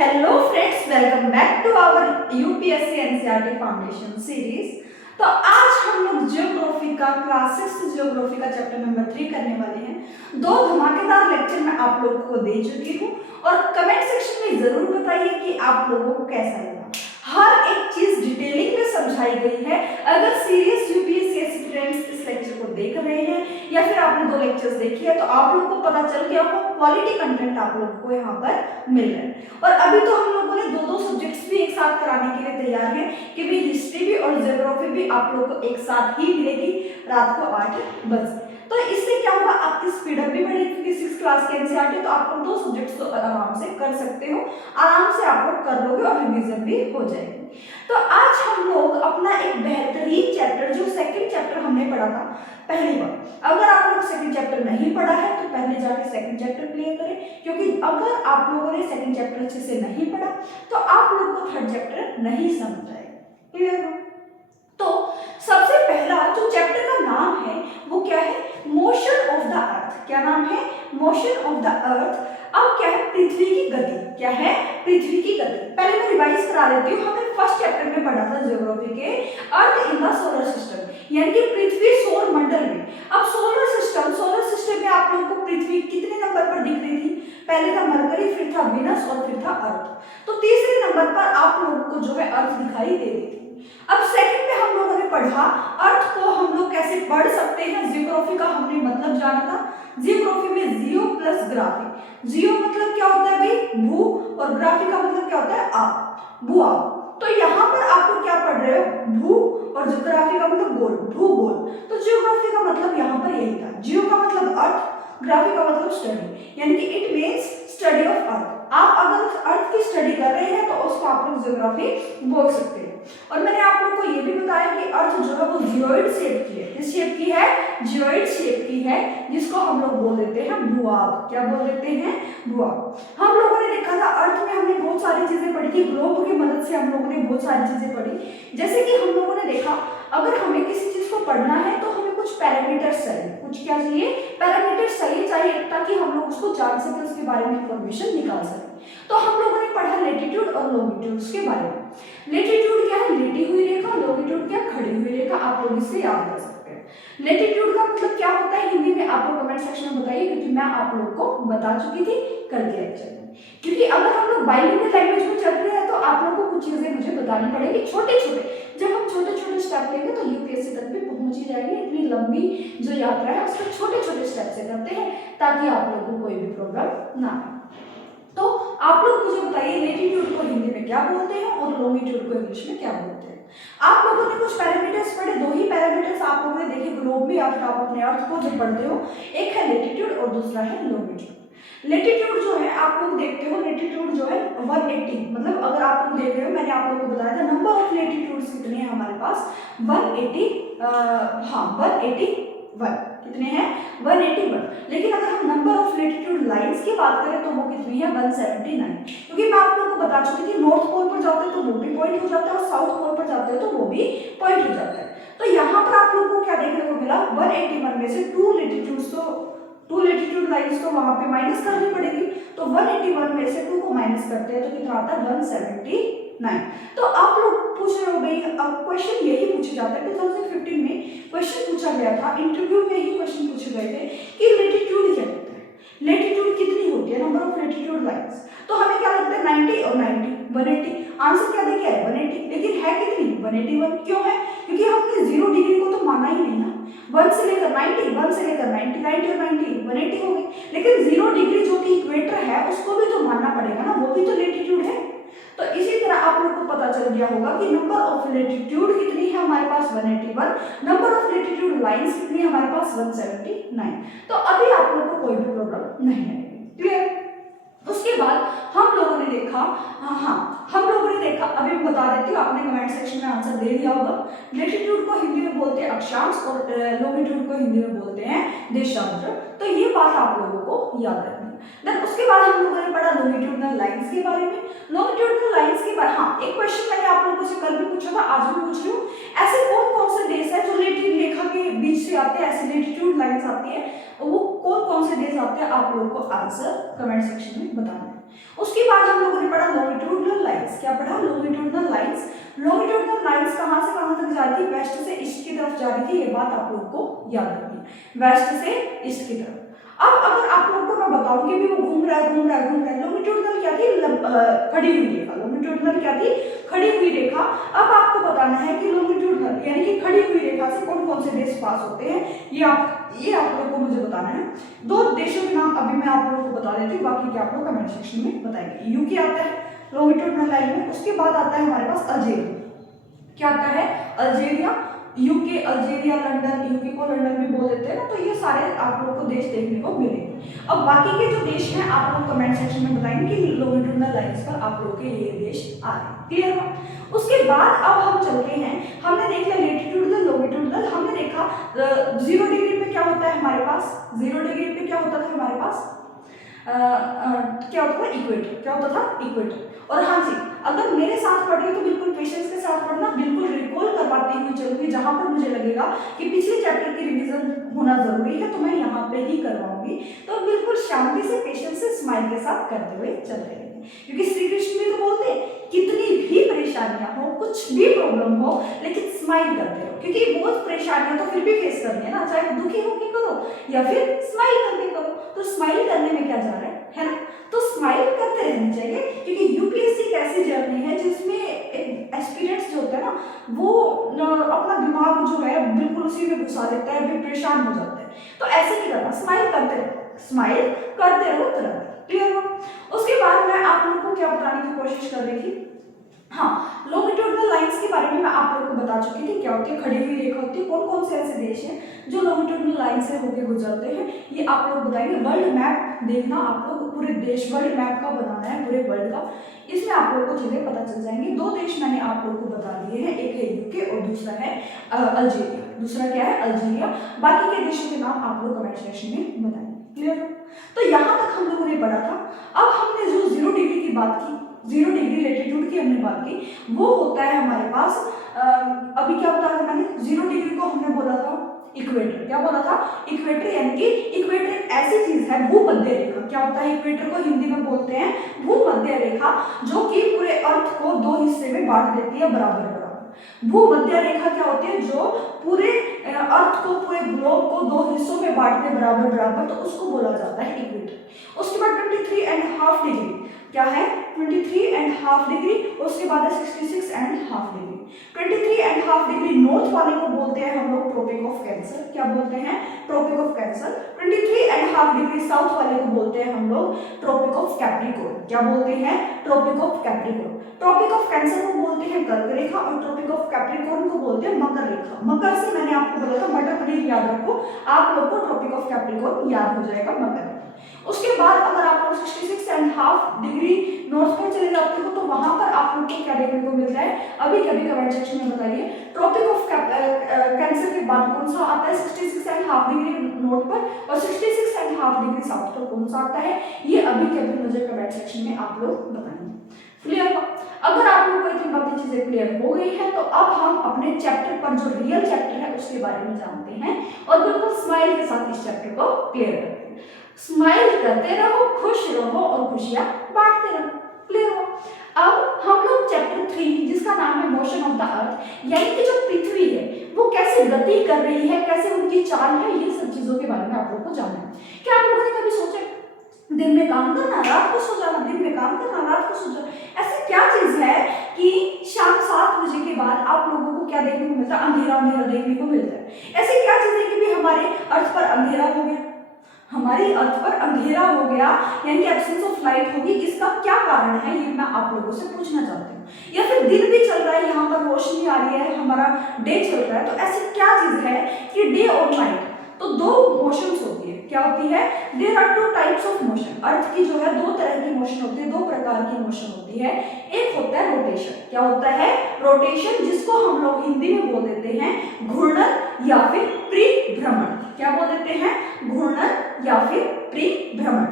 Hello friends, welcome back to our UPSC NCERT foundation series. तो आज हम लोग ज्योग्राफी का क्लास 6 ज्योग्राफी का चैप्टर नंबर 3 करने वाले हैं। दो धमाकेदार लेक्चर मैं आप लोगों को दे चुकी हूँ और कमेंट सेक्शन में जरूर बताइए कि आप लोगों को कैसा लगा। हर एक चीज डिटेलिंग में समझाई गई है। अगर सीरियस यूपीएससी स्टूडेंट्स इस लेक्चर को देख रहे हैं या फिर आपने दो लेक्चर्स देखी है तो आप लोगों को पता चल गया होगा क्वालिटी कंटेंट आप लोगों को यहाँ पर मिल रहा है। और अभी तो हम लोगों ने दो सब्जेक्ट्स भी एक साथ कराने के लिए तैयार हैं कि भी हिस्ट्री भी और ज्योग्राफी भी आप लोगों को एक साथ ही मिलेगी रात को 8 बजे। तो इससे क्या होगा, आपकी स्पीड अप भी बढ़ेगी क्योंकि 6 क्लास के एनसीईआरटी तो आप लोग दो सब्जेक्ट्स तो आराम से कर सकते हो, आराम से आप लोग कर लोगे और रिवीजन भी हो जाएगी। तो आज हम लोग अपना एक बेहतरीन चैप्टर जो सेकंड चैप्टर हमने पढ़ा था पहली बार, अगर आप लोग सेकंड चैप्टर नहीं पढ़ा है तो पहले जाके सेकंड चैप्टर क्लियर करें, क्योंकि अगर आप लोगों ने सेकंड चैप्टर अच्छे से नहीं पढ़ा तो आप लोग को थर्ड चैप्टर नहीं समझ आएगा। क्लियर हो? तो सबसे पहला जो चैप्टर का नाम है वो क्या है? Motion of the earth. क्या नाम है? Motion of the earth. अब क्या है? पृथ्वी की गति। क्या है? पृथ्वी की गति। पहले मैं रिवाइज करा लेती हूँ। हमने फर्स्ट चैप्टर में पढ़ा था ज्योग्राफी के अर्थ इन द सोलर सिस्टम, यानी कि पृथ्वी सौर मंडल में। अब सोलर सिस्टम में आप लोगों को पृथ्वी कितने नंबर पर दिख रही थी? पहले था मरकरी, फिर था विनस और फिर था अर्थ। तो तीसरे नंबर पर आप लोगों को जो है अर्थ दिखाई दे रही थी। अब सेकंड में हम लोगों ने पढ़ा अर्थ को हम लोग कैसे पढ़ सकते हैं। जियोग्राफी का हमने मतलब जाना था। जियोग्राफी में जियो प्लस ग्राफी। जियो मतलब क्या होता है भाई? भू, और ग्राफी का मतलब क्या होता है? आप, भू आप। तो यहाँ पर आप लोग क्या पढ़ रहे हो? भू, और ज्योग्राफी का मतलब गोल, भूगोल। तो जियोग्राफी का मतलब यहाँ पर यही था। जियो का मतलब अर्थ, ग्राफी का मतलब स्टडी, यानी कि it means study of earth. आप अगर अर्थ की स्टडी कर रहे हैं तो उसको आप लोग ज्योग्राफी बोल सकते हैं। और मैंने आप लोग को ये भी बताया कि अर्थ जो है वो जियोइड शेप की है। किस शेप की है? जियोइड शेप की है, जिसको हम लोग बोल देते हैं भूआब। क्या बोल देते हैं? भूआब। हम लोगों ने देखा था अर्थ में हमने बहुत सारी चीजें पढ़ी थी। ग्लोब की मदद से हम लोगों ने बहुत सारी चीजें पढ़ी। जैसे कि हम लोगों ने देखा अगर हमें किसी चीज को पढ़ना है तो हमें कुछ पैरामीटर्स चाहिए। कुछ क्या चाहिए? पैरामीटर्स चाहिए ताकि हम लोग उसको जान सके, उसके बारे में इंफॉर्मेशन निकाल सके। तो हम लोगों ने पढ़ा लेटीट्यूड और लॉन्गिट्यूड के बारे में। लेटीट्यूड क्या है? लेटी हुई रेखा। लॉन्गिट्यूड क्या? खड़ी हुई रेखा। आप लोग इसे याद कर सकते हैं। लेटीट्यूड का मतलब क्या होता है हिंदी में? आप लोग कमेंट सेक्शन में बताइए, क्योंकि मैं आप लोग को बता चुकी थी कल के लेक्चर में। क्योंकि अगर हम लोग बाइलिंगुअल लैंग्वेज में चल रहे हैं तो आप लोगों को कुछ चीजें मुझे बतानी पड़ेगी छोटे छोटे। जब हम छोटे छोटे स्टेप लेंगे तो यूपीएससी तक भी पहुंच ही जाएंगे। इतनी लंबी जो यात्रा है उसको छोटे छोटे स्टेप से करते हैं ताकि आप लोगों को कोई भी प्रॉब्लम ना आए। तो आप लोग मुझे बताइए लेटीट्यूड को हिंदी में क्या बोलते हैं और लॉन्गिट्यूड को इंग्लिश में क्या बोलते हैं? आप लोगों ने कुछ पैरामीटर्स पढ़े, दो ही पैरामीटर्स आप लोगों ने देखे ग्लोब में या फिर आप अपने अर्थ को जब पढ़ते हो। एक है लेटीट्यूड और दूसरा है लॉन्गिट्यूड। लेटीट्यूड जो है आप लोग देखते हो, लेटीट्यूड जो है 180, मतलब अगर आप लोग देख रहे हो मैंने आप लोगों को बताया था नंबर ऑफ लेटीट्यूड्स कितने हैं हमारे पास? 181। कितने हैं? 181। लेकिन अगर हम नंबर ऑफ लेटीट्यूड लाइंस की बात करें तो वो कितनी है? 179। क्योंकि मैं आप लोगों को बता चुकी थी नॉर्थ पोल पर जाते हैं तो वो भी पॉइंट हो जाता है और साउथ पोल पर जाते हैं तो वो भी पॉइंट हो जाता है। तो यहाँ पर आप लोगों को क्या देखने को मिला? 181 में से टू लेटीट्यूड लाइंस तो वहां पे माइनस करनी पड़ेगी। तो 181 में से 2 को माइनस करते हैं तो कितना आता है? 179। तो आप लोग पूछ रहे हो भाई, अब क्वेश्चन यही पूछे जाता है। 2015 में क्वेश्चन पूछा गया था, इंटरव्यू में ही क्वेश्चन पूछे गए थे कि लेटीट्यूड क्या होता है, लेटीट्यूड कितनी होती है, नंबर ऑफ लेटीट्यूड लाइंस। तो हमें क्या लगता है? 90 और 90 180। आंसर क्या देखिए? 180। लेकिन है कितनी? 181। क्यों है? क्योंकि हमने 0 डिग्री को तो माना ही नहीं ना। 1 से लेकर 90, 1 से लेकर 90, 90 और 90 180 हो गई। लेकिन 0 डिग्री जो कि इक्वेटर है उसको भी तो मानना पड़ेगा ना, वो भी तो लेटीट्यूड है। तो इसी तरह आप लोग को पता चल गया होगा कि नंबर ऑफ लेटीट्यूड कितनी है हमारे पास? 181। नंबर ऑफ लेटीट्यूड लाइंस कितनी है हमारे पास? 179। तो अभी आप लोग को कोई भी प्रॉब्लम नहीं है। क्लियर? उसके बाद हम लोगों ने देखा, अभी मैं बता देती हूँ, आपने कमेंट सेक्शन में आंसर दे दिया होगा। लेटीट्यूड को हिंदी में बोलते हैं अक्षांश और लॉन्गिट्यूड को हिंदी में बोलते हैं देशांतर। तो ये बात आप लोगों को याद रखनी है। देन उसके बाद हम लोगों ने पढ़ा लॉन्गिट्यूडनल लाइंस के बारे में। लॉन्गिट्यूडनल लाइंस के बारे में एक क्वेश्चन मैंने आप लोगों से कल भी पूछा था, आज भी पूछ रही हूँ। ऐसे कौन कौन से देश है जो लेखा के बीच से आते हैं, ऐसे लेटीट्यूड लाइंस आती है वो कौन कौन से देश आते हैं आप लोग को आंसर कमेंट सेक्शन में बताना है। उसके बाद हम लोगों ने पढ़ा लॉन्गिट्यूडनल लाइंस। क्या पढ़ा? Longitudinal lines. लॉन्गिट्यूडनल लाइंस कहाँ से कहाँ तक जा रही थी? वेस्ट से ईस्ट की तरफ जा रही थी। ये बात आप लोग को याद रखनी है, वेस्ट से ईस्ट की तरफ। अब अगर आप लोग को मैं बताऊंगी भी वो घूम रहा है लॉन्गिट्यूडनल क्या थी? खड़ी हुई रेखा। लॉन्गिट्यूडनल क्या थी? खड़ी हुई रेखा। अब आपको बताना है कि लॉन्गिट्यूडनल यानी कि खड़ी हुई रेखा से कौन कौन से देश पास होते हैं, ये आप लोग को मुझे बताना है। दो देशों के नाम अभी मैं आप लोगों को बता देती हूँ, बाकी के आप लोग कमेंट सेक्शन में बताएंगे। यूके आता है लॉन्गिट्यूडनल लाइन में। उसके बाद आता है हमारे पास अल्जीरिया। क्या आता है? Algeria. UK, Algeria, London, UK को लंदन भी बोल देते हैं ना, तो ये सारे आप लोगों को देश देखने को मिलेंगे। अब बाकी के जो देश हैं आप लोग कमेंट सेक्शन में बताएंगे कि लॉन्गिट्यूडनल लाइंस पर आप लोग के ये देश आ रहे हैं। क्लियर हुआ? उसके बाद अब हम चलते हैं, हमने देख लिया लेटिट्यूडनल, लॉन्गिट्यूडनल, हमने देखा 0 डिग्री पे क्या होता है हमारे पास। 0 डिग्री पे क्या होता था हमारे पास? क्या होता था? इक्वेटर। क्या होता था? इक्वेटर। और हाँ जी, अगर मेरे साथ पढ़ रही हो तो बिल्कुल पेशेंस के साथ पढ़ना, बिल्कुल रिकॉल करवाती हुई चलूंगी। जहां पर मुझे लगेगा कि पिछले चैप्टर की रिवीजन होना जरूरी है तो मैं यहाँ पे ही करवाऊंगी। तो बिल्कुल शांति से, पेशेंस से, स्माइल के साथ करते हुए चलते रहेंगे, क्योंकि श्री कृष्ण भी तो बोलते हैं कितनी भी परेशानियां हो, कुछ भी प्रॉब्लम हो, लेकिन स्माइल करते रहो, क्योंकि बहुत परेशानियां तो फिर भी फेस करनी है ना, चाहे दुखी होकर करो या फिर स्माइल करके करो। तो स्माइल करने में क्या जा रहा है ना? तो स्माइल करते रहनी चाहिए, क्योंकि यूपीएससी एक ऐसी जर्नी है जिसमें एस्पिरेंट्स जो होता है ना वो अपना दिमाग जो है बिल्कुल उसी में घुसा देता है, भी परेशान हो जाता है। तो ऐसे नहीं करना, स्माइल करते रहो, स्माइल करते रहो तुरंत। क्लियर हो? उसके बाद मैं आप लोगों को क्या बताने की कोशिश कर रही थी? हाँ, लॉन्गिट्यूडनल लाइंस के बारे में मैं आप लोगों को बता चुकी थी। क्या होती है? खड़ी हुई रेखा होती है। कौन कौन से ऐसे देश हैं जो लॉन्गिट्यूडनल लाइन से होकर गुजरते हैं, ये आप लोग बताएंगे। वर्ल्ड मैप देखना आप लोग, पूरे देश वर्ल्ड मैप का बनाना है पूरे वर्ल्ड का, इसमें आप लोग को चीजें पता चल जाएंगी। दो देश मैंने आप लोग को बता दिए हैं, एक है यूके और दूसरा है अल्जीरिया। दूसरा क्या है? अल्जीरिया। बाकी के देशों के नाम आप लोग कमेंट सेक्शन में बताएंगे। क्लियर? तो यहाँ तक हम लोगों ने पढ़ा था। अब हमने जो 0 डिग्री की बात की, 0 डिग्री लेटीट्यूड की हमने बात की, वो होता है हमारे पास अभी क्या होता है? मैंने 0 डिग्री को हमने बोला था इक्वेटर। क्या बोला था? इक्वेटर। यानी कि इक्वेटर एक ऐसी चीज है, भूमध्य रेखा। क्या होता है? इक्वेटर को हिंदी में बोलते हैं भूमध्य रेखा, जो कि पूरे अर्थ को 2 हिस्से में बांट देती है बराबर बराबर। भूमध्य रेखा क्या होती है? जो पूरे अर्थ को, पूरे ग्लोब को 2 हिस्सों में बांट दे बराबर बराबर, तो उसको बोला जाता है इक्वेटर। उसके बाद 23.5 डिग्री क्या है? 23.5 डिग्री। उसके बाद है 66.5 डिग्री। 23.5 डिग्री नॉर्थ वाले को बोलते हैं हम लोग ट्रॉपिक ऑफ कैंसर। क्या बोलते हैं? Tropic of Cancer. 23.5 degree south वाले को बोलते हैं हम लोग ट्रॉपिक ऑफ कैप्रिकॉर्न। क्या बोलते हैं? Tropic of Capricorn. Tropic of Cancer को बोलते हैं कर्क रेखा और ट्रॉपिक ऑफ कैप्रिकॉर्न को बोलते हैं मकर रेखा। मकर से मैंने आपको बोला था मटर पनीर याद रखो, आप लोग को ट्रॉपिक ऑफ कैप्रिकॉर्न याद हो जाएगा, मकर। उसके बाद अगर आप लोग 66.5 डिग्री नॉर्थ में चले जाते हो तो वहां पर आप लोग को क्या देखने को मिलता है? अभी कभी कमेंट सेक्शन में बताइए। ट्रॉपिक ऑफ कैंसर के बाद कौन सा आता है? 66.5 डिग्री नॉर्थ पर और 66.5 डिग्री साउथ पर कौन सा आता है? ये अभी कभी मुझे कमेंट सेक्शन में आप लोग बताएंगे। क्लियर? अगर आप लोग को इतनी बातें चीजें क्लियर हो गई है तो अब हम अपने चैप्टर पर, जो रियल चैप्टर है, उसके बारे में जानते हैं और बिल्कुल स्माइल के साथ इस चैप्टर को क्लियर करते हैं। स्माइल करते रहो, खुश रहो और खुशियां बांटते रहो। क्लियर हो? अब हम लोग चैप्टर 3 जिसका नाम है मोशन ऑफ द अर्थ, यानी कि जो पृथ्वी है वो कैसे गति कर रही है, कैसे उनकी चाल है, ये सब चीजों के बारे में आप लोग को जानना है। क्या आप लोगों ने कभी सोचा दिन में काम करना, रात को सो जाना, दिन में काम करना, रात को सो जाना? ऐसी क्या चीज है कि शाम 7 बजे के बाद आप लोगों को क्या देखने को मिलता है? अंधेरा अंधेरा देखने को मिलता है। ऐसी क्या चीज है कि भी हमारे अर्थ पर अंधेरा हो गया, हमारी अर्थ पर अंधेरा हो गया, यानी कि एब्सेंस ऑफ लाइट होगी। इसका क्या कारण है, ये मैं आप लोगों से पूछना चाहती हूँ। या फिर दिन भी चल रहा है, यहाँ पर रोशनी आ रही है, हमारा डे चल रहा है, तो ऐसी क्या चीज है कि डे और नाइट, तो 2 मोशंस होती है। क्या होती है? There are 2 types of motion. Earth की जो है 2 तरह की मोशन होती है, 2 प्रकार की मोशन होती है। एक होता है रोटेशन। क्या होता है? रोटेशन, जिसको हम लोग हिंदी में बोल देते हैं घूर्णन या फिर परिभ्रमण। क्या बोल देते हैं? घूर्णन या फिर परिभ्रमण।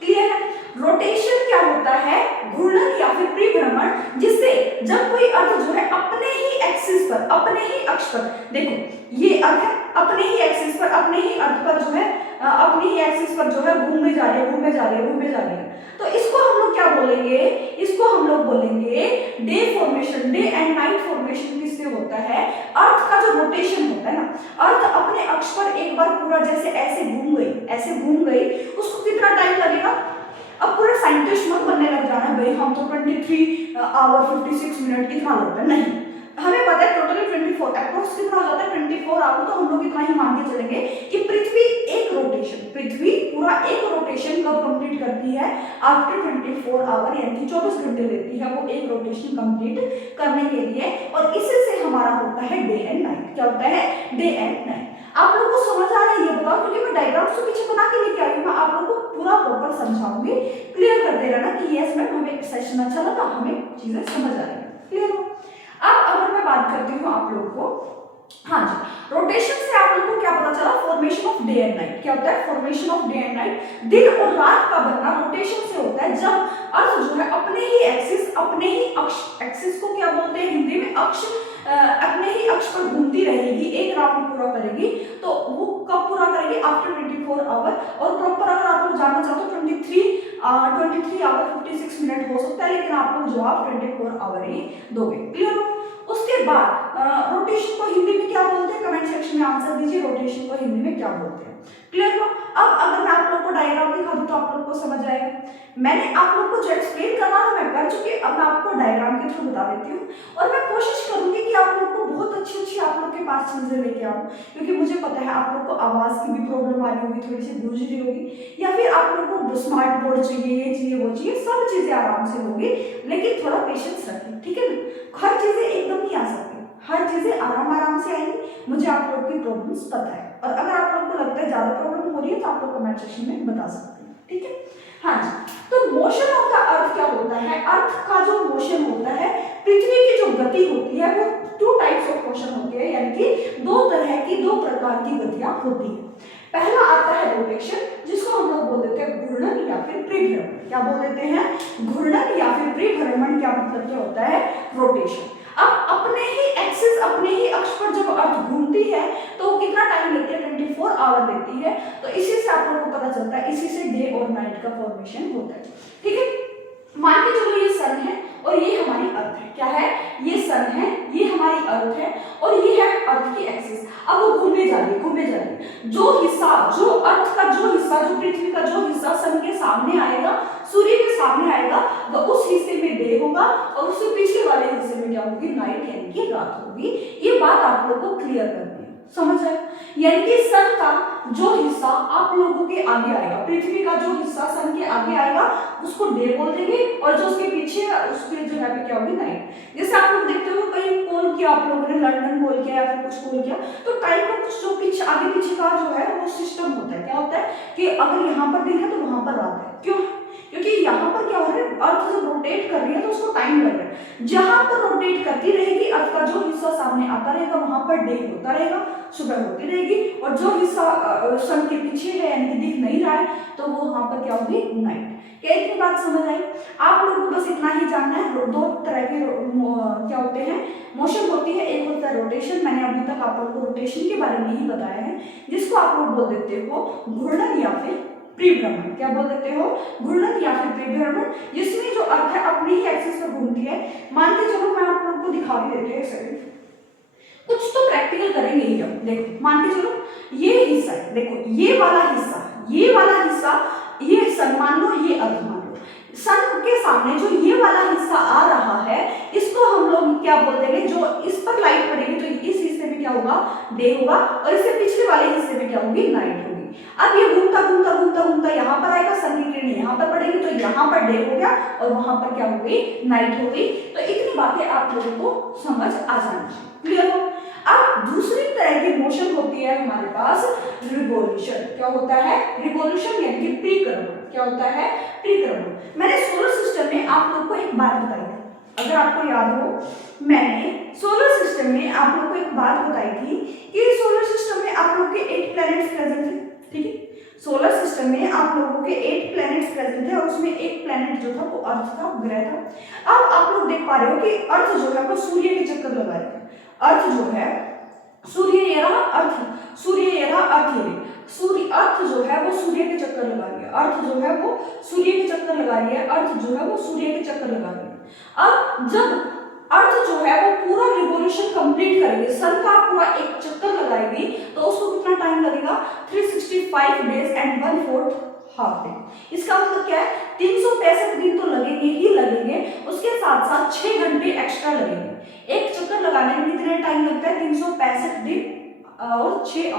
क्लियर है? रोटेशन क्या होता है? घूर्णन या फिर परिभ्रमण, जिससे जब कोई अर्थ जो है अपने ही एक्सिस पर, अपने ही अक्ष पर, देखो ये अर्थ है, अपने ही एक्सिस पर, अपने ही अर्थ पर जो है अपनी ही एक्सिस पर जो है घूमने जा रही है, घूमने जा रही है, घूमने जा रही है। तो इसको हम लोग क्या बोलेंगे, इसको हम लोग बोलेंगे day formation. Day and night formation किससे होता है, अर्थ का जो रोटेशन होता है ना, अर्थ अपने अक्ष पर एक बार पूरा जैसे ऐसे घूम गई, ऐसे घूम गई, उसको कितना टाइम लगेगा। अब पूरा साइंटिस्ट मत बनने लग जाना है भाई हम तो 23 आवर 56 मिनट इतना लगता है, नहीं, हमें पता है टोटली 24 अप्रोक्स कितना हो जाता है 24 आवर। तो हम लोग इतना ही मान के चलेंगे कि पृथ्वी एक रोटेशन, पृथ्वी पूरा एक रोटेशन कब कंप्लीट करती है, आफ्टर 24 आवर, यानी कि 24 घंटे लेती है वो एक रोटेशन कंप्लीट करने के लिए। और इसी से हमारा होता है डे एंड नाइट। क्या होता है, डे एंड नाइट। आप लोगों को समझ आ रहा है ये बताओ, क्योंकि मैं डायग्राम्स तो पीछे बना के लेके आई हूँ, मैं आप लोगों को पूरा प्रॉपर समझाऊंगी। क्लियर करते रहना कि यस मैम हमें सेशन अच्छा लगा, हमें चीजें समझ आ रही है। क्लियर हो। अब अगर मैं बात करती हूँ आप लोगों को, हाँ जी, रोटेशन से आप लोगों को क्या पता चला, formation of day and night. क्या होता है, formation of day and night, दिन और रात का बनना रोटेशन से होता है। जब अर्थ जो है अपने ही एक्सिस, अपने ही अक्ष, एक्सिस को क्या बोलते हैं हिंदी में, अक्ष, अपने ही अक्ष पर घूमती रहेगी, एक राउंड पूरा करेगी। तो वो कब पूरा करेगी, आफ्टर 24 आवर। और प्रॉपर अगर आप लोग जानना चाहते हो 23 आवर 56 मिनट हो सकता है, लेकिन आप लोग जवाब 24 आवर ही दोगे। क्लियर हो। उसके बाद रोटेशन को हिंदी में क्या बोलते हैं, कमेंट सेक्शन में आंसर दीजिए, रोटेशन को हिंदी में क्या बोलते हैं। क्लियर हो। अब अगर मैं आप लोग को डायग्राम दिखा दूं तो आप लोग को समझ आएगा। मैंने आप लोग को जो एक्सप्लेन करना था मैं कर चुकी, अब मैं आपको डायग्राम के थ्रू बता देती हूँ। और मैं कोशिश करूंगी कि आप लोग को बहुत अच्छी अच्छी आप लोग के पास चीजें लेके आऊँ, क्योंकि मुझे पता है आप लोग को आवाज की भी प्रॉब्लम आ रही होगी, थोड़ी सी गूंज रही होगी, या फिर आप लोग को स्मार्ट बोर्ड चाहिए, ये चाहिए, वो चाहिए, सब चीजें आराम से होगी, लेकिन थोड़ा पेशेंस रखें, ठीक है ना। हर चीजें एकदम नहीं आ सकती, हर चीजें आराम आराम से आएंगी। मुझे आप लोग की प्रॉब्लम्स पता है, और अगर आप लोग को लगता है ज्यादा प्रॉब्लम हो रही है तो आप लोग कमेंट सेक्शन में बता सकते हैं, ठीक है। हाँ जी, तो मोशन ऑफ द अर्थ क्या होता है, अर्थ का जो मोशन होता है, पृथ्वी की जो गति होती है वो 2 टाइप्स ऑफ मोशन होती है, यानी कि 2 प्रकार की गतियां होती है। पहला आता है रोटेशन, जिसको हम लोग बोल देते हैं घूर्णन या फिर परिभ्रमण। क्या बोल देते हैं, घूर्णन या फिर परिभ्रमण। क्या मतलब क्या होता है, रोटेशन। अब अपने ही एक्सिस, अपने ही अक्ष पर जब अर्थ घूमती है तो वो कितना टाइम लेती है, 24 आवर लेती है। तो इसी से आप लोगों को पता चलता है, इसी से डे और नाइट का फॉर्मेशन होता है, ठीक है। मान के चलो ये सन है और ये हमारी अर्थ है। क्या है, ये सन है, ये हमारी अर्थ है, और ये है अर्थ की एक्सिस। अब वो घूमने जा रही है, घूमने जा रही है। जो हिस्सा, जो अर्थ का जो हिस्सा, जो पृथ्वी का जो हिस्सा सन के सामने आएगा, सूर्य के सामने आएगा, तो उस हिस्से में डे होगा, और उससे पिछले वाले हिस्से में क्या होगी, नाइट, यानी कि रात होगी। ये बात आप लोगों को क्लियर करनी है, समझ आए। यानी कि सन का जो हिस्सा आप लोगों के आगे आएगा, पृथ्वी का जो हिस्सा सन के आगे आएगा उसको डे बोल देंगे, और जो उसके पीछे उसके जगह पे क्या होगी, नाइट। जैसे आप लोग देखते हो कहीं कॉल किया आप लोगों ने, लंदन कॉल किया या फिर कुछ कॉल किया, तो टाइम का कुछ जो पीछे आगे पीछे का जो है वो सिस्टम होता है। क्या होता है कि अगर यहाँ पर दिन है तो वहां पर रात है। क्यों, क्योंकि यहाँ पर क्या हो रहा है, अर्थ जब रोटेट कर रही है तो उसको टाइम लग रहा है। जहां पर रोटेट करती रहेगी अर्थ का जो हिस्सा सामने आता रहेगा वहां पर डे होता रहेगा, सुबह होती रहेगी, और जो हिस्सा सन के पीछे है यानी कि दिख नहीं रहा है तो वो वहां पर क्या होगी, नाइट। क्या इतनी बात समझ आई। आप लोगों को बस इतना ही जानना है, 2 तरह के क्या होते हैं, मोशन होती है। एक होता है रोटेशन, मैंने अभी तक आप लोगों को रोटेशन के बारे में ही बताया है, जिसको आप लोग बोल देते हो घूर्णन या फिर परिभ्रमण। क्या बोल देते हो, घूर्णन या फिर परिभ्रमण, जिसमें जो अर्थ है अपनी ही एक्सिस पर घूमती है। मान के चलो मैं आप लोगों को दिखा भी देती हूं, एक सेकंड, कुछ तो प्रैक्टिकल करेंगे ही हम। देखो मान के चलो ये हिस्सा है, देखो ये वाला हिस्सा, ये वाला हिस्सा, ये सन मान लो, ये अर्थ मान लो। सन के सामने जो ये वाला हिस्सा आ रहा है इसको हम लोग क्या बोल देंगे, जो इस पर लाइट पड़ेगी तो इस हिस्से में क्या होगा, डे होगा, और इससे पिछले वाले हिस्से में क्या होगी, नाइट होगी। अब ये घूमता घूमता घूमता घूमता यहाँ पर आएगा, सन की किरणें यहाँ पर पड़ेगी तो यहाँ पर डे हो गया और वहां पर क्या होगी, नाइट होगी। तो इतनी बातें आप लोगों को समझ आ जानी चाहिए। क्लियर हो। अब दूसरी तरह की मोशन होती है हमारे पास रिवोल्यूशन। क्या होता है, रिवोल्यूशन यानी कि परिक्रमण। क्या होता है, परिक्रमण। मैंने सोलर सिस्टम में आप लोग को एक बात बताई थी, अगर आपको याद हो, मैंने सोलर सिस्टम में आप लोग को एक बात बताई थी कि सोलर सिस्टम में आप लोग के 8 प्लैनेट्स प्रेजेंट थे, ठीक है। सोलर सिस्टम में आप लोगों के 8 प्लैनेट्स प्रेजेंट थे और उसमें एक प्लैनेट जो था वो अर्थ था, ग्रह था। अब आप लोग देख पा रहे हो कि अर्थ जो है वो सूर्य के चक्कर लगा रहा है। अर्थ जो है, सूर्य ये रहा अर्थ, सूर्य ये रहा अर्थ ये, सूर्य, अर्थ जो है वो सूर्य के चक्कर लगा रही है, अर्थ जो है वो सूर्य के चक्कर लगा रही है, अर्थ जो है वो सूर्य के चक्कर लगा रही है। अब जब अर्थ जो है वो पूरा रिवॉल्यूशन कंप्लीट करेगी, सन का पूरा एक चक्कर लगाएगी, तो उसको कितना टाइम लगेगा? 365 डेज एंड 1/4 हाफ डे। इसका मतलब क्या है? 365 दिन तो लगेंगे ही लगेंगे, उसके साथ साथ 6 घंटे एक्स्ट्रा लगेंगे। एक चक्कर लगाने में कितने टाइम लगता है? 365 दिन और 6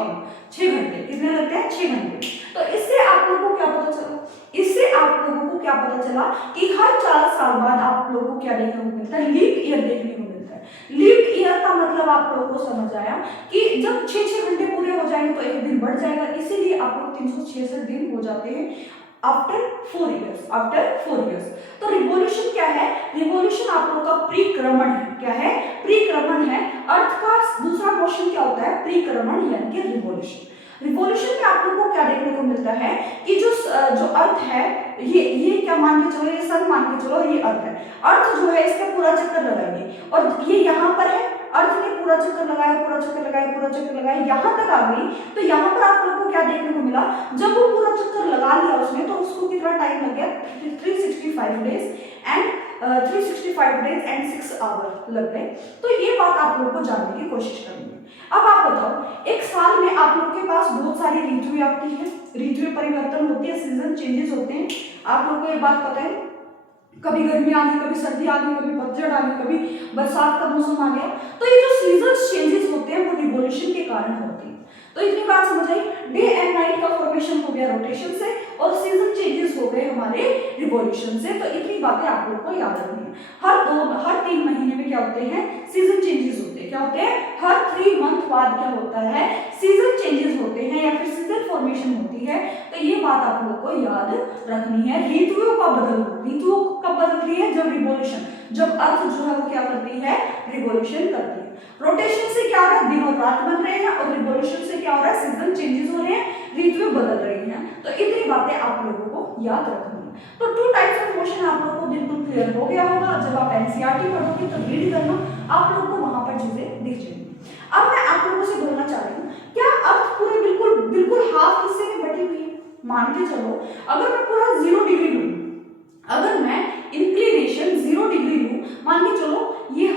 घंटे। कितने लगते हैं? 6 घंटे। तो इससे आप लोगों को क्या पता चला? इससे आप लोगों को क्या पता चला कि हर 4 साल बाद आप लोगों को क्या देखने को मिलता है? लीप ईयर देखने को मिलता है। लीप ईयर का मतलब आप लोगों को समझ आया कि जब 6 घंटे पूरे हो जाएंगे तो एक दिन बढ़ जाएगा, इसीलिए आप लोग 366 दिन हो जाते हैं आफ्टर 4 इयर्स। After 4 years. तो रिवॉल्यूशन क्या है? रिवॉल्यूशन आप लोगों का परिक्रमण है। क्या है? परिक्रमण है। अर्थ का दूसरा मोशन क्या होता है? परिक्रमण यानी कि रिवॉल्यूशन। रिवॉल्यूशन में आप लोगों को क्या देखने को मिलता है कि जो अर्थ है, ये क्या मान के चलो, ये सन मान के चलो, ये अर्थ है। अर्थ जो है इसका पूरा चक्कर लगाएगी और ये यहाँ पर है, अर्थ ने पूरा चक्कर लगाया, पूरा चक्कर लगाया, पूरा चक्कर लगाया, यहाँ तक आ गई। तो यहाँ पर आप लोगों को क्या देखने को मिला? जब वो पूरा चक्कर लगा लिया उसने, तो उसको कितना टाइम लग गया? 365 days and 365 days and 6 hour लग गए। तो ये बात आप लोगों को जानने की कोशिश करनी है। अब आप बताओ, एक साल में आप लोग के पास बहुत सारी ऋतुएं आती है, ऋतुएं परिवर्तन होती है, सीजन चेंजेस होते हैं। आप लोग को ये बात पता है? कभी गर्मी आ गई, कभी सर्दी आ गई, कभी पतझड़ आ गई, कभी बरसात का मौसम आ गया। तो ये जो सीजन चेंजेस होते हैं वो रिवॉल्यूशन के कारण होते हैं। तो इतनी बात समझ आई। डे एंड नाइट का फॉर्मेशन हो गया रोटेशन से और सीजन चेंजेस हो गए हमारे रिवॉल्यूशन से। तो इतनी बातें आप लोग को याद रखनी है। हर 3 महीने में क्या होते हैं? सीजन चेंजेस होते हैं। क्या होते हैं? हर 3 मंथ बाद क्या होता है? सीजन चेंजेस होते हैं या फिर सीजन फॉर्मेशन होती है। तो ये बात आप लोग को याद रखनी है। ऋतुओं का बदलना, ऋतुओं कब बदलती है? जब रिवॉल्यूशन, जब अर्थ जो है वो क्या करती है? रिवॉल्यूशन करती है। रोटेशन से क्या हो रहा है? दिन और रात बन रहे हैं और रिवॉल्यूशन से क्या हो रहा है? सीजन चेंजेस हो रहे हैं, ऋतुएं बदल रही हैं। तो इतनी बातें आप लोगों को याद रखनी है। तो 2 टाइप्स ऑफ मोशन आप लोगों को बिल्कुल क्लियर हो गया होगा। जब आप एनसीईआरटी पढ़ोगे तो रीड करना, आप लोगों को वहां पर चीजें दिख जाएंगी। अब मैं आप लोगों से बोलना चाह रही हूँ, क्या अर्थ पूरे बिल्कुल हाफ हिस्से में बटी हुई है? मान के चलो, अगर मैं पूरा 0 डिग्री लूँ, अगर मैं इंक्लिनेशन 0 डिग्री लूँ, मान के चलो ये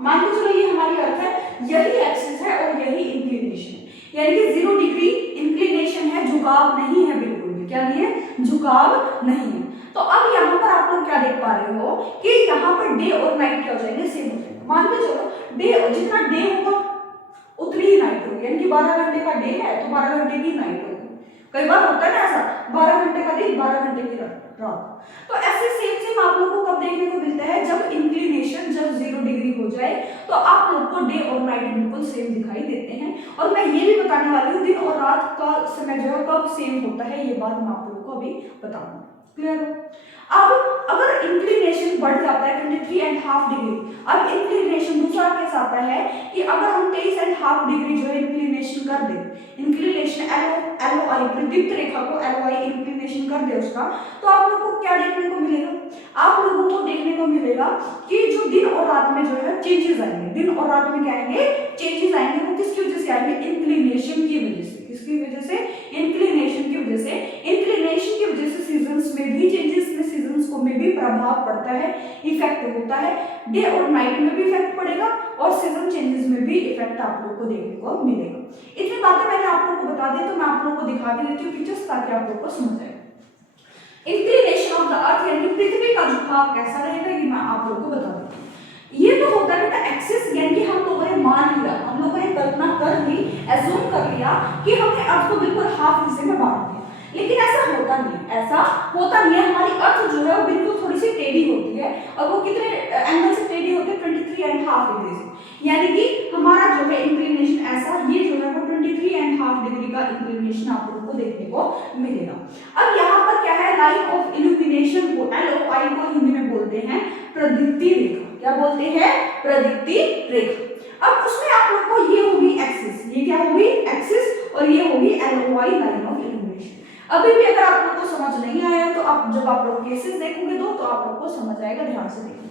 मान के चलो ये हमारी अर्थ है, यही एक्सिस है और यही इंक्लिनेशन है, यानी कि 0 डिग्री इंक्लिनेशन है, झुकाव नहीं है बिल्कुल भी। क्या नहीं है? झुकाव नहीं है। तो अब यहाँ पर आप लोग क्या देख पा रहे हो कि यहाँ पर डे और नाइट क्या हो जाएंगे? सेम हो जाएंगे। मान के चलो डे, जितना डे होगा उतनी ही नाइट होगी, यानी कि 12 घंटे का डे है तो 12 घंटे की नाइट होगी। कई बार होता है ना ऐसा, 12 घंटे का दिन, 12 घंटे की रात। तो ऐसे सेम आप लोगों को कब देखने को मिलता है? जब इंक्लिनेशन जब 0 डिग्री हो जाए तो आप लोग को डे और नाइट बिल्कुल सेम दिखाई देते हैं। और मैं ये भी बताने वाली हूँ दिन और रात का समय जो है कब सेम होता है, ये बात मैं आप लोगों को अभी बताऊंगी। क्लियर हो? अब अगर इंक्लिनेशन बढ़ जाता है 23.5 डिग्री, अब इंक्लिनेशन दूसरा केस आता है कि अगर हम 23.5 डिग्री जो है इंक्लिनेशन कर दे, इंक्लिनेशन एलओआई प्रदीप्त रेखा को एलओआई इंक्लिनेशन कर दे उसका, तो आप लोगों को क्या देखने को मिलेगा? आप लोगों को देखने को मिलेगा कि जो दिन और रात में जो है चेंजेस आएंगे। दिन और रात में क्या आएंगे? चेंजेस आएंगे। वो किसकी वजह से आएंगे? इंक्लिनेशन की वजह से। किसकी वजह से? इंक्लिनेशन की वजह से। इंक्लिनेशन की वजह से सीजन्स में भी चेंजेस में सीजन्स को में भी प्रभाव पड़ता है, इफेक्ट होता है। डे और नाइट में भी इफेक्ट पड़ेगा और सीजन चेंजेस में भी इफेक्ट आप लोगों को देखने को मिलेगा। इतनी बातें मैंने आप लोगों को बता दी, तो मैं आप लोगों को दिखा भी देती हूँ पिक्चर्स ताकि आप लोगों को समझ आए। इंक्लिनेशन ऑफ द अर्थ यानी पृथ्वी का झुकाव कैसा रहेगा, ये मैं आप लोगों को बता देती हूँ। ये तो होता है बेटा एक्सिस, यानी कि हम लोगों ने मान लिया, हम लोगों ने कल्पना कर ली, एज्यूम कर लिया कि हमने अर्थ को बिल्कुल हाफ हिस्से में बांट दिया। लेकिन ऐसा होता नहीं है, ऐसा होता नहीं है। हमारी अर्थ जो है वो बिल्कुल थोड़ी सी टेढ़ी होती है और वो कितने एंगल से टेढ़ी होती है? 23.5 डिग्री से। यानी कि हमारा जो है इंक्लिनेशन ऐसा, ये जो है वो 23.5 डिग्री का इंक्लिनेशन आप लोगों को देखने को मिलेगा। अब यहाँ पर क्या है? लाइन ऑफ इल्यूमिनेशन को एलओआई को हिंदी में बोलते हैं प्रदीप्ति रेखा। क्या बोलते हैं? प्रदीप्ति रेखा। अब उसमें आप लोग को ये होगी एक्सिस, ये क्या होगी? एक्सिस, और ये होगी एलओआई लाइन ऑफ इल्यूमिनेशन। अभी भी अगर आप लोग को समझ नहीं आया तो आप जब आप लोग केसेस देखोगे तो आप लोग को समझ आएगा, ध्यान से देखिए।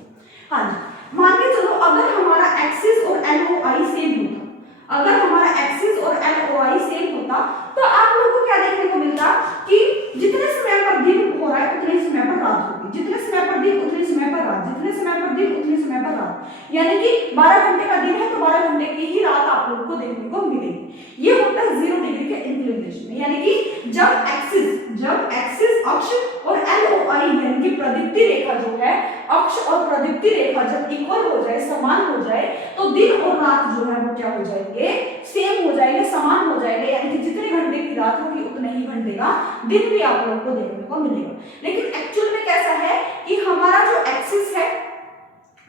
हाँ जी, मान के चलो अगर हमारा एक्सिस और एलओआई सेम होता, अगर हमारा एक्सिस और एलओआई सेम होता तो आप लोगों को क्या देखने को मिलता कि जितने समय पर दिन हो रहा है उतने समय पर रात होगी, जितने समय पर दिन उतने समय पर रात, जितने समय पर दिन उतने समय पर रात, यानी कि 12 घंटे का दिन है तो 12 घंटे की ही रात आप लोगों को देखने को मिलेगी। ये होता है 0 डिग्री के इंक्लिनेशन में, यानी कि जब एक्सिस अक्ष और LOI यानी कि प्रदीप्ति रेखा जो है, अक्ष और प्रदीप्ति रेखा जब इक्वल हो जाए, समान हो जाए, तो दिन और रात जो है वो क्या हो जाएंगे, सेम हो जाएंगे, समान हो जाएंगे, यानी कि जितने घंटे की रात होगी उतने ही घंटे का दिन भी आप लोगों को देखने को मिलेगा। लेकिन एक्चुअल में कैसा है कि हमारा जो एक्सिस है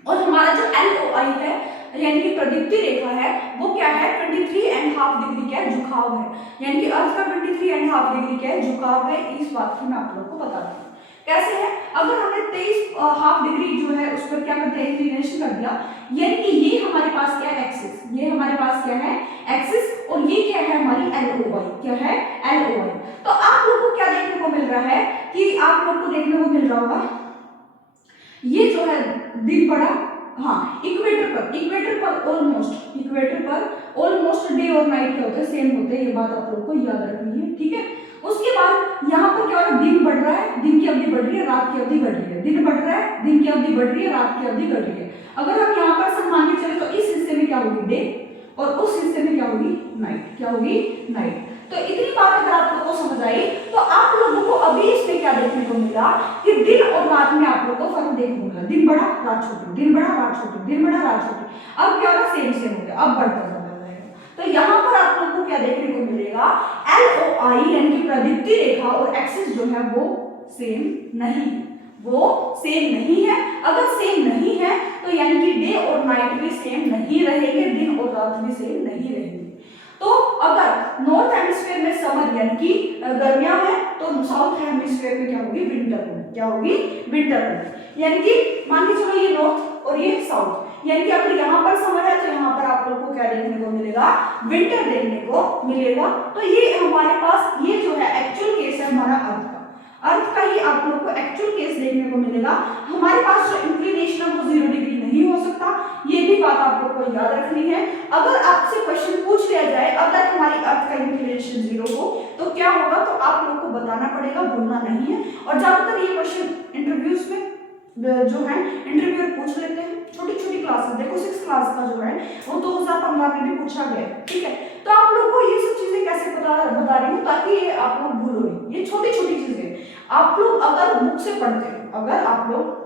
और हमारा जो LOI है यानी कि प्रदीप्ति रेखा है वो क्या है, 23.5 डिग्री क्या है, झुकाव है, यानी कि अर्थ का 23.5 डिग्री क्या है, झुकाव है। इस बात की मैं आप लोगों को बताती हूँ कैसे है। अगर हमने 23.5 डिग्री जो है उस पर क्या करते हैं, इंक्लिनेशन कर दिया, यानी कि ये हमारे पास क्या है, एक्सिस, ये हमारे पास क्या है, एक्सिस, और ये क्या है हमारी LOI, क्या है, LOI। तो आप लोगों को क्या देखने को मिल रहा है कि आप लोग को देखने को मिल रहा होगा ये जो है दिन बड़ा, हाँ, इक्वेटर पर ऑलमोस्ट डे और नाइट क्या होते हैं, सेम होते हैं, ये बात आप लोगों को याद रखनी है, ठीक है। उसके बाद यहाँ पर क्या हो रहा है, दिन बढ़ रहा है, दिन की अवधि बढ़ रही है, रात की अवधि बढ़ रही है, दिन बढ़ रहा है, दिन की अवधि बढ़ रही है, रात की अवधि बढ़ रही है। अगर हम यहाँ पर सब मान के चले तो इस हिस्से में क्या होगी, डे, और उस हिस्से में क्या होगी, नाइट, क्या होगी, नाइट। तो इतनी बात अगर आप लोगों को समझ आई तो आप लोगों को अभी इसमें क्या देखने को मिला कि दिन और रात में आप लोगों को फर्क देखने को मिला, दिन बड़ा रात छोटी, दिन बड़ा रात छोटी, दिन बड़ा रात छोटी। अब क्या होगा, सेम हो गया, अब बढ़ता चला जाएगा। तो यहाँ पर आप लोगों को क्या देखने को मिलेगा, LOI यानी कि प्रदीप्ति रेखा और एक्सिस जो है वो सेम नहीं, वो सेम नहीं है। अगर सेम नहीं है तो यानी कि डे और नाइट भी सेम नहीं रहेंगे, दिन और रात भी सेम नहीं रहेंगे। तो अगर नॉर्थ हेमिस्फीयर में समर यानी कि गर्मियां है तो साउथ हेमिस्फीयर में क्या होगी, विंटर होगी, क्या होगी, विंटर होगी। यानी कि मान के चलो ये नॉर्थ और ये साउथ, यानी कि अगर यहाँ पर समर है तो यहाँ पर आप लोग को क्या देखने को मिलेगा, विंटर देखने को मिलेगा। तो ये हमारे पास ये जो है एक्चुअल केस है हमारा अर्थ का ही आप लोग को एक्चुअल केस देखने को मिलेगा। हमारे पास जो इंक्लिनेशन है वो 0 डिग्री नहीं हो सकता, ये भी बात आप लोग को याद रखनी है। अगर आपसे क्वेश्चन पूछ लिया जाए अगर हमारी अर्थ का इंक्लिनेशन 0 हो तो क्या होगा, तो आप लोग को बताना पड़ेगा, बोलना नहीं है। और ज्यादातर ये क्वेश्चन इंटरव्यूज में जो है इंटरव्यूअर पूछ लेते हैं, छोटी छोटी क्लासेस, देखो 6 क्लास का जो है वो 2015 में भी पूछा गया, ठीक है। तो आप लोग को ये सब चीजें कैसे बता रही हूँ ताकि ये आप लोग भूलो नहीं, ये छोटी छोटी चीजें आप लोग अगर बुक से पढ़ते हैं, अगर आप लोग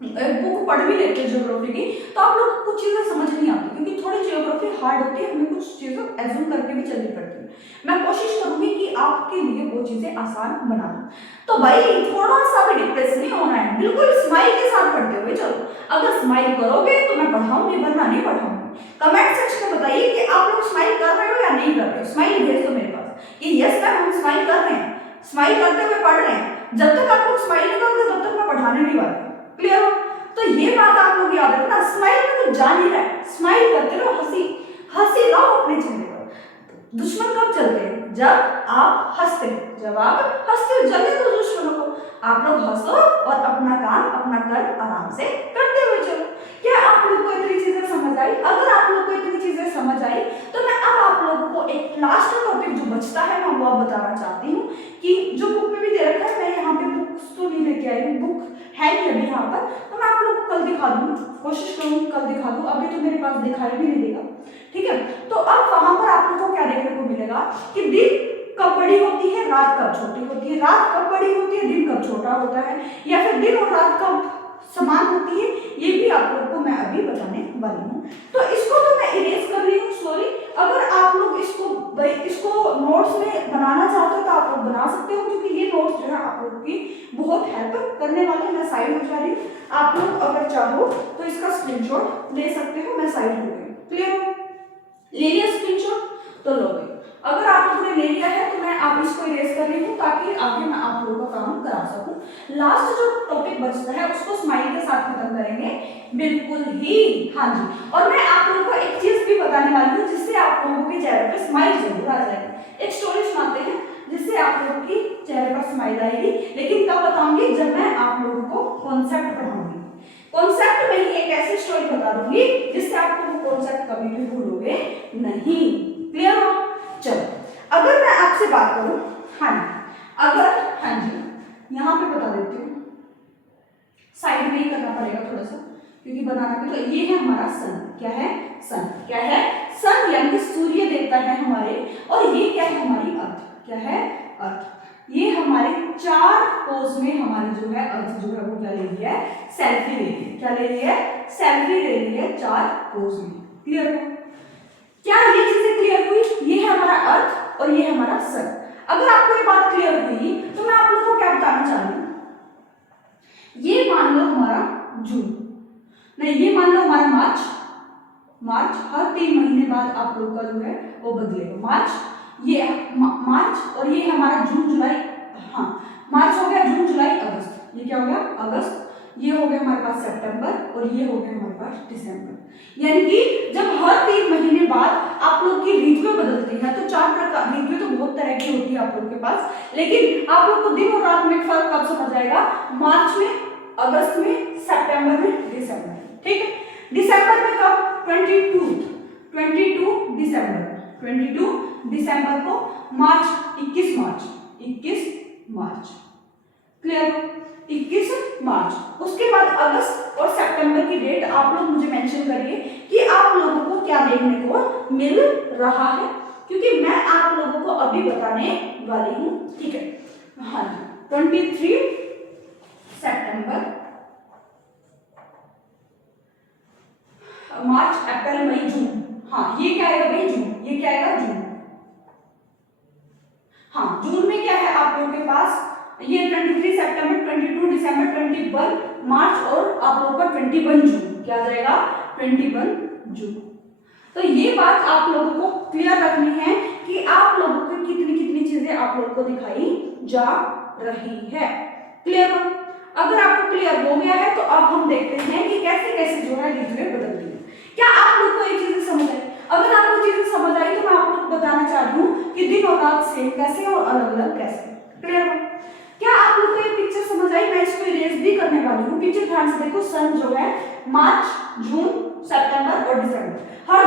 बुक पढ़ भी लेते हैं ज्योग्राफी की, तो आप लोग को कुछ चीजें समझ नहीं आती क्योंकि थोड़ी ज्योग्राफी हार्ड होती है, हमें कुछ चीजें एज्यूम करके भी चलनी पड़ती है। मैं कोशिश करूंगी कि आपके लिए वो चीजें आसान बना दूं। तो भाई थोड़ा सा भी डिप्रेस नहीं होना है, बिल्कुल स्माइल के साथ पढ़ते हुए चलो। अगर स्माइल करोगे तो मैं पढ़ाऊंगी, वरना नहीं पढ़ाऊंगी। कमेंट सेक्शन में बताइए कि आप लोग स्माइल कर रहे हो या नहीं कर रहे हो। स्माइल भेज दो मेरे पास कि यस मैम हम स्माइल कर रहे हैं, स्माइल करते हुए पढ़ रहे हैं। जब तक आप लोग स्माइल नहीं करोगे तब तक मैं पढ़ाने नहीं वाली। क्लियर हो? तो ये बात आप लोग याद रखना, स्माइल में कुछ जान ही रहा है, स्माइल करते रहो, हंसी रहो अपने चेहरे पर। दुश्मन कब चलते हैं? जब आप हंसते हो, जब आप हंसते हो जल्दी तो दुश्मनों को। आप लोग हंसो और अपना काम अपना कर्म आराम से करते हुए चलो। क्या आप लोग को इतनी चीजें समझ आई? अगर आप लोग को इतनी चीजें समझ आई तो मैं अब आप लोगों को एक लास्ट टॉपिक जो बचता है मैं वो बताना चाहती हूँ कि जो बुक में भी दे रखा है, मैं यहाँ पे बुक्स तो नहीं लेके आई हूँ, बुक है नहीं अभी यहाँ पर, तो मैं आप लोगों को कल दिखा दूंगी, कोशिश करूंगी कल दिखा दूं, अभी तो मेरे पास दिखाई भी नहीं देगा, ठीक है। तो अब वहां पर आप लोगों को क्या देखने को मिलेगा कि दिन कब बड़ी होती है, रात कब छोटी होती है, रात कब बड़ी होती है, दिन कब छोटा होता है, या फिर दिन और रात कब समान होती है, ये भी आप लोगों को मैं अभी बताने वाली हूँ। तो इसको तो मैं इरेज कर रही हूँ स्लोली। अगर आप लोग इसको नोट्स में बनाना चाहते हो तो आप लोग बना सकते हो, क्योंकि ये नोट्स जो है आप लोगों की बहुत हेल्प करने वाले। मैं साइड हो जा रही हूँ, आप लोग अगर चाहो तो इसका स्क्रीनशॉट ले सकते हो। मैं साइड हो गई, क्लियर हो? ले लिया स्क्रीनशॉट तो लोगे। अगर आप लोगों ने ले लिया है तो मैं आप इसको इरेज कर रही हूँ ताकि आगे मैं आप लोगों का काम करा सकूं। लास्ट जो टॉपिक बचता है उसको स्माइल के साथ खत्म करेंगे, बिल्कुल ही, हाँ जी। और मैं आप लोगों को एक चीज भी बताने वाली हूँ जिससे आप लोगों के चेहरे पे स्माइल जरूर आ जाएगी। एक स्टोरी सुनाते हैं जिससे आप लोगों की चेहरे पर स्माइल आएगी, लेकिन कब बताऊंगी? जब मैं आप लोगों को कॉन्सेप्ट पढ़ाऊंगी। कॉन्सेप्ट में ही एक ऐसी स्टोरी बता दूंगी जिससे आपको वो कॉन्सेप्ट कभी भी भूलोगे नहीं। क्लियर हो? चलो, अगर मैं आपसे आपसे बात करूं, हाँ जी, अगर, हाँ जी यहाँ पे बता देती हूँ, साइड में ही करना पड़ेगा थोड़ा सा क्योंकि बनाना भी। तो ये है हमारा सन, क्या है, सन, क्या है, सन यानी कि सूर्य देवता है हमारे, और ये क्या है हमारी अर्थ, क्या है, अर्थ। ये हमारे 4 पोज में हमारी जो है अर्थ जो है वो क्या ले रही है, सेल्फी ले रही है, क्या ले रही है, सेल्फी ले रही है 4 पोज में। क्लियर हो, क्या ये चीजें क्लियर हुई? ये है हमारा अर्थ और ये है हमारा सन। अगर आपको ये बात क्लियर हुई तो मैं आप लोगों को क्या बताना चाह रही हूँ, ये मान लो हमारा जून, नहीं ये मान लो हमारा मार्च, मार्च हर 3 महीने बाद आप लोग का जो है वो बदलेगा, मार्च, ये मार्च, और ये हमारा जून जुलाई, हाँ मार्च हो गया, जून जुलाई अगस्त, ये क्या हो गया, अगस्त, ये हो गया हमारे पास सितंबर, और ये हो गया हमारे पास दिसंबर। यानी कि जब हर 3 महीने बाद आप लोग की ऋतुएं बदलती हैं, तो 4 प्रकार ऋतुएं तो बहुत तरह की होती है आप लोग के पास, लेकिन आप लोग को दिन और रात में फर्क कब समझ आएगा, मार्च में, अगस्त में, सितंबर में, दिसंबर में। ठीक है, दिसंबर में कब, 22 दिसंबर, 22 दिसंबर को, मार्च 21 मार्च, 21 मार्च, क्लियर, 21 मार्च। उसके बाद अगस्त और सितंबर की डेट आप लोग मुझे मेंशन करिए कि आप लोगों को क्या देखने को मिल रहा है, क्योंकि मैं आप लोगों को अभी बताने वाली हूं। ठीक है, हाँ जी, 23 सितंबर, मार्च, अप्रैल, मई, जून, हाँ ये क्या आएगा भाई, जून, ये क्या आएगा, जून। हाँ जून में क्या है आप लोगों के पास, ये 23 सितंबर, 22 दिसंबर, 21 मार्च, और आप लोगों का 21 जून, क्या आ जाएगा, 21 जून। तो ये बात आप लोगों को क्लियर रखनी है कि आप लोगों को कितनी कितनी चीजें आप लोगों को दिखाई जा रही है। क्लियर हो, अगर आपको क्लियर हो गया है तो अब हम देखते हैं कि कैसे कैसे जो है ऋतुएं बदलती है। क्या आप लोग को ये चीजें समझ आई? अगर आपको चीजें समझ आई तो मैं आप लोग को बताना चाह रही हूँ कि दिन और रात सेम कैसे और अलग अलग कैसे। क्लियर हो, क्या आप लोग को ये पिक्चर समझ आई? मैं इसको इरेज भी करने वाली हूँ। पिक्चर ध्यान से देखो, सन जो है मार्च, जून, सितंबर और दिसंबर, हर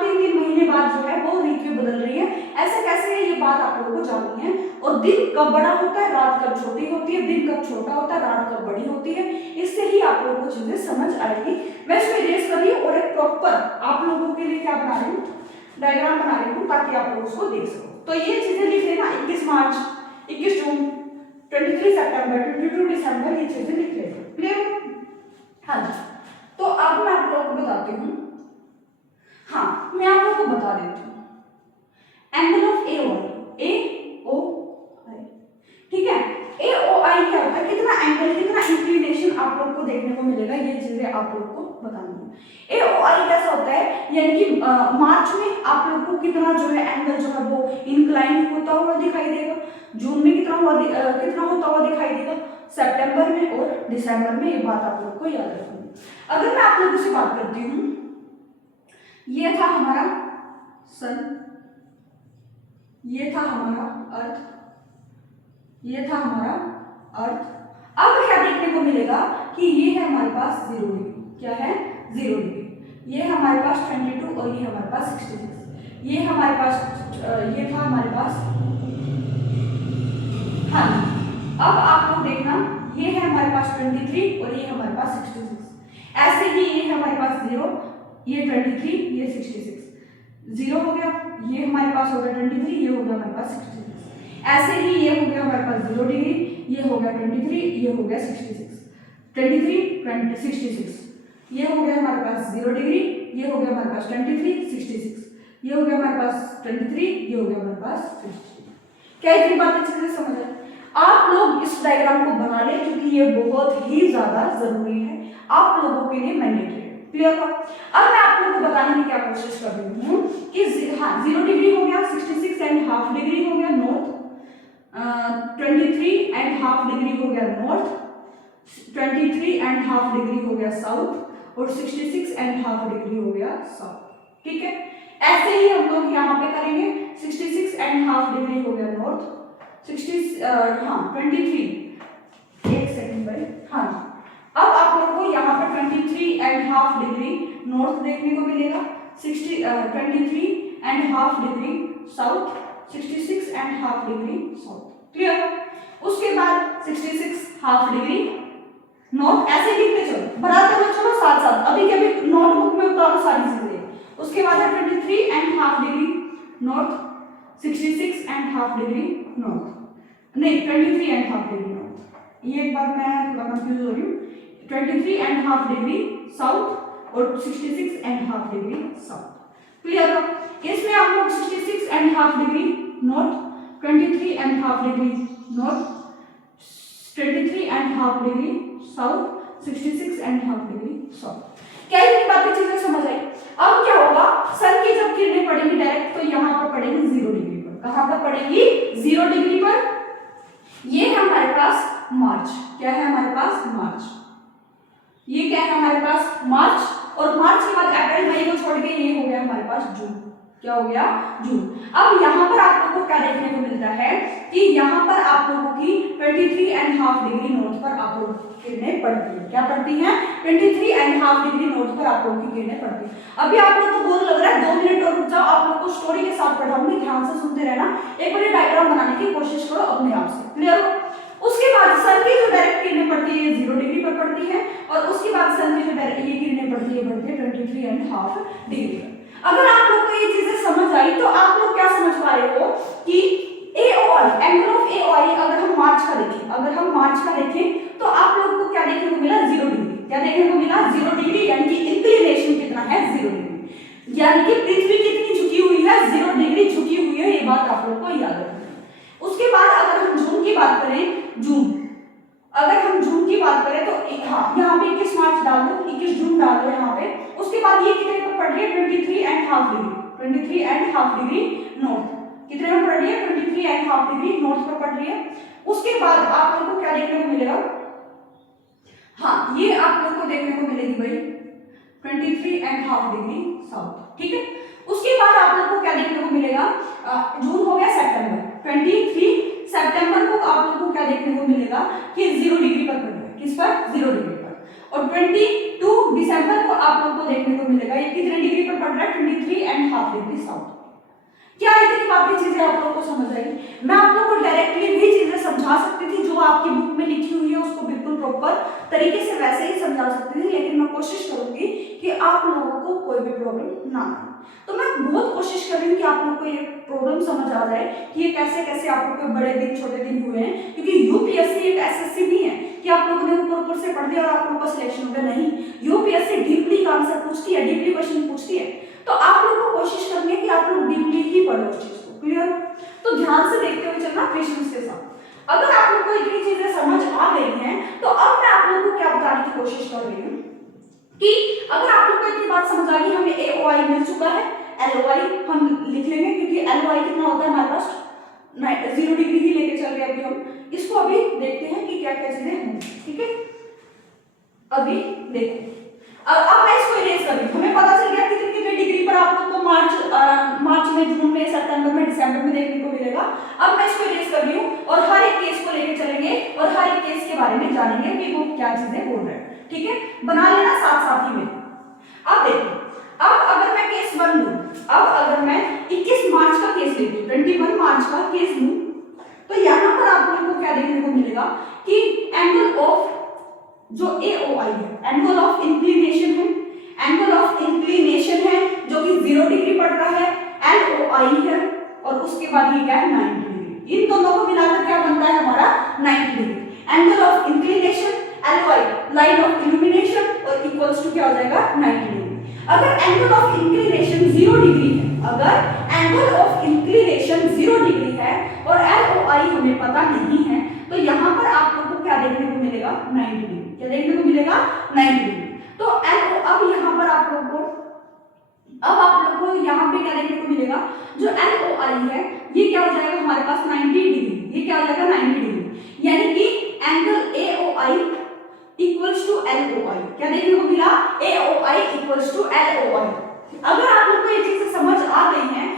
3 महीने बाद जो है वो ऋतुएं बदल रही है। ऐसे कैसे है ये बात आप लोगों को जाननी है। और दिन कब बड़ा होता है, रात कब छोटी होती है, दिन कब छोटा होता है, रात कब बड़ी होती है, इससे ही आप लोगों को चीजें समझ आएगी। मैं इसको इरेज कर रही हूँ और एक प्रॉपर आप लोगों के लिए क्या बना रही हूँ, डायग्राम बना रही हूँ ताकि आप लोग उसको देख सको। तो ये चीजें लिख लेना, 21 मार्च, 21 जून, 23 सितंबर, 22 दिसंबर, ये चीजें लिख लेना। क्लियर? हाँ जी, तो अब मैं आप लोगों को बताती हूँ, हाँ मैं आप लोगों को बता देती हूँ एंगल ऑफ ए ओ आई, ठीक है, ए ओ आई क्या होता है, कितना एंगल, कितना इंक्लिनेशन आप लोग को देखने को मिलेगा, ये चीजें आप लोग को बतानी है। ए ओ आई कैसा होता है, यानी कि मार्च में आप लोग को कितना जो है एंगल जो है वो इंक्लाइन होता हुआ दिखाई देगा, जून में कितना होता हुआ दिखाई देगा, सितंबर में और दिसंबर में। ये बात आप लोग को याद रखनी है। अगर मैं आप लोगों से बात करती हूँ, ये था हमारा सन, ये था हमारा अर्थ, ये था हमारा अर्थ। अब क्या देखने को मिलेगा कि ये है हमारे पास 0 डिग्री, क्या है 0 डिग्री, ये हमारे पास 22 और ये हमारे पास 66, ये हमारे पास ये था हमारे पास, हाँ अब आप लोग देखना, ये है हमारे पास 23 और ये हमारे पास 66। ऐसे ही ये हमारे पास 0, ये 23, ये 66, 0 हो गया, ये हमारे पास हो गया 23, ये हो गया हमारे पास 66। ऐसे ही ये हो गया हमारे पास 0 डिग्री, ये हो गया 23, ये हो गया 66, 23, 66, ये हो गया हमारे पास 0 डिग्री, ये हो गया हमारे पास 23, 66, ये हो गया हमारे पास 23, ये हो गया हमारे पास 66। क्या इतनी बातें अच्छे से समझ आए? आप लोग इस डायग्राम को बना लें क्योंकि ये बहुत ही ज्यादा जरूरी है आप लोगों के लिए, मैंडेटरी है। क्लियर हो? अब मैं आप लोगों को बताने की क्या कोशिश कर रही हूँ कि हाँ 0 डिग्री हो गया, 66.5 डिग्री हो गया नॉर्थ, 23.5 डिग्री हो गया नॉर्थ, 23.5 डिग्री हो गया साउथ और 66.5 डिग्री हो गया साउथ। ठीक है, ऐसे ही हम लोग यहाँ पे करेंगे। 66.5 डिग्री हो गया नॉर्थ, 23, एक सेकंड भाई, हाँ अब आप लोग को यहाँ पे 23.5 डिग्री नॉर्थ देखने को मिलेगा, 23.5 degree south 66 and half degree south. Clear? उसके बाद 66 हाफ डिग्री नॉर्थ, ऐसे लिखते चलो, बढ़ाते हुए चलो साथ साथ, अभी के अभी नोटबुक में उतारो सारी चीजें। उसके बाद है 23 and half degree north, 66 and half degree north, नहीं 23 एंड हाफ डिग्री नॉर्थ। ये एक बार मैं थोड़ा कंफ्यूज हो रही हूँ, 23 एंड हाफ डिग्री साउथ और 66 and half degree south. Clear हो? इसमें आप लोग 66 and half degree north, 23 and half degree north, 23 and half degree south, 66 and half degree south. क्या इतनी बातें चीजें समझ आई? अब क्या होगा, सन की जब किरणें पड़ेंगी डायरेक्ट, तो यहाँ पर पड़ेंगी 0 डिग्री पर। कहां पर पड़ेंगी? 0 डिग्री पर। ये है हमारे पास मार्च। क्या है हमारे पास? मार्च। ये क्या है हमारे पास? मार्च। और मार्च के बाद अप्रैल मई को छोड़ के ये हो गया हमारे पास जून। क्या हो गया? जून। अब यहाँ पर आप लोगों को क्या देखने को मिलता है कि यहाँ पर आप लोगों की 23 एंड हाफ डिग्री नॉर्थ पर आप लोगों की किरणें पड़ती है। क्या पड़ती हैं? 23 एंड हाफ डिग्री नॉर्थ पर आप लोगों की किरणें पड़ती है। अभी आप लोगों को बोर लग रहा है, 2 मिनट और रुक जाओ, आप लोग को स्टोरी के साथ पढ़ाऊंगी, ध्यान से सुनते रहना। एक बार डायग्राम बनाने की कोशिश करो अपने आप से। क्लियर हो? उसके बाद सन की जो डायरेक्ट किरणें पड़ती है 0 डिग्री पर पड़ती है, और उसके बाद सन की जो डायरेक्ट ये किरणें पड़ती है 23 एंड हाफ डिग्री पर। अगर आप लोग को ये चीजें समझ आई तो आप लोग क्या समझ पा रहे हो कि AOI, एंगल ऑफ AOI अगर हम मार्च का देखें, तो आप लोगों को क्या देखने को मिला? 0 डिग्री। क्या देखने को मिला? 0 डिग्री, यानी कि इंक्लिनेशन कितना है? 0 डिग्री, यानी कि पृथ्वी कितनी झुकी हुई है? 0 डिग्री झुकी हुई है। ये बात आप लोग को याद रखनी है। उसके बाद अगर हम जून की बात करें, अगर हम जून की बात करें तो हाँ, यहाँ पे 21 मार्च डाल दो, 21 जून डाल दो यहाँ पे। उसके बाद ये कितने पर पड़ रही है? 23 and half degree, 23 and half degree north. कितने में पड़ रही है? 23 एंड हाफ डिग्री नॉर्थ पर पड़ रही है। उसके बाद आप लोगों को क्या देखने को मिलेगा? हाँ, ये आप लोगों को देखने को मिलेगी भाई 23 एंड हाफ डिग्री साउथ। ठीक है? उसके बाद आप लोगों को क्या देखने को मिलेगा? जून हो गया, सितंबर, 23 सितंबर को आप लोगों को क्या देखने को मिलेगा कि 0 डिग्री पर पड़ रहा है। किस पर? 0 डिग्री पर। और 22 दिसंबर को आप लोगों को देखने को मिलेगा ये कितने डिग्री पर पड़ रहा है? 23 एंड हाफ डिग्री साउथ। क्या इतनी बातें चीजें आप लोगों को समझ आई? मैं आप लोगों को डायरेक्टली भी चीजें समझा सकती थी, जो आपकी बुक में लिखी हुई है उसको बिल्कुल प्रॉपर तरीके से वैसे ही समझा सकती थी, लेकिन मैं कोशिश करूंगी कि आप लोगों को कोई भी प्रॉब्लम ना आए। तो मैं बहुत कोशिश कर रही हूँ कि आप लोगों को ये प्रॉब्लम समझ आ जाए कि ये कैसे कैसे आप लोगों के बड़े दिन छोटे दिन हुए हैं, क्योंकि यूपीएससी एक एसएससी नहीं है कि आप लोगों ने ऊपर से पढ़ दिया और आप लोगों का सिलेक्शन हो गया। नहीं, यूपीएससी डीपली आंसर पूछती है, डीपली क्वेश्चन पूछती है। तो आप लोगों को कोशिश करनी है कि आप लोग डीपली ही पढ़ो उस चीज को। क्लियर? तो ध्यान से देखते हुए चलना पेशेंस के साथ। अगर आप लोग को इतनी चीजें समझ आ गई हैं तो अब मैं आप लोगों को क्या बताने की कोशिश कर रही हूँ कि अगर आप लोग को इतनी बात समझ आ गई, हमें AOI मिल चुका है, LOI हम लिख लेंगे क्योंकि LOI कितना होता है हमारे पास 0 डिग्री ही लेके चल रहे। अभी हम इसको अभी देखते हैं कि क्या क्या चीजें होंगी। ठीक है? अभी देखो, अब मैं इसको इरेज कर रही हूँ। हमें पता चल गया कि कितने डिग्री पर आप लोग को मार्च में, जून में, सितंबर में, दिसंबर में देखने को मिलेगा। अब मैं इसको इरेज कर रही हूँ और हर एक केस को लेके चलेंगे और हर एक केस के बारे में जानेंगे कि वो क्या चीजें बोल रहे हैं। ठीक है? बना लेना साथ साथ ही में। अब देखो, अब अगर मैं केस 1 लूं, अब अगर मैं 21 मार्च का केस लेती हूँ, 21 मार्च का केस लूं, तो यहाँ पर आप लोगों को क्या देखने को मिलेगा कि एंगल ऑफ जो AOI है, एंगल ऑफ इंक्लिनेशन है, एंगल ऑफ इंक्लिनेशन है जो कि 0 डिग्री पड़ रहा है, LOI है, और उसके बाद ये क्या है? 90 डिग्री। इन दोनों को मिलाकर क्या बनता है हमारा? 90 degree. Angle of inclination LOI, line of illumination, और इक्वल्स टू क्या हो जाएगा? 90 डिग्री। अगर एंगल ऑफ इंक्लिनेशन 0 डिग्री है, अगर एंगल ऑफ इंक्लिनेशन 0 डिग्री है और LOI हमें पता नहीं है, तो यहाँ पर आप लोगों को क्या देखने को मिलेगा? 90 डिग्री। क्या देखने को मिलेगा? 90 डिग्री। तो अब यहाँ पर आप लोगों को यहाँ पे क्या देखने को मिलेगा? जो LOI है ये क्या हो जाएगा हमारे पास? 90 डिग्री। ये क्या हो जाएगा? 90 डिग्री, यानी कि angle AOI equals to LOI। क्या देखने को मिला? AOI equals to LOI। अगर आप लोग को ये चीजें समझ आ गई हैं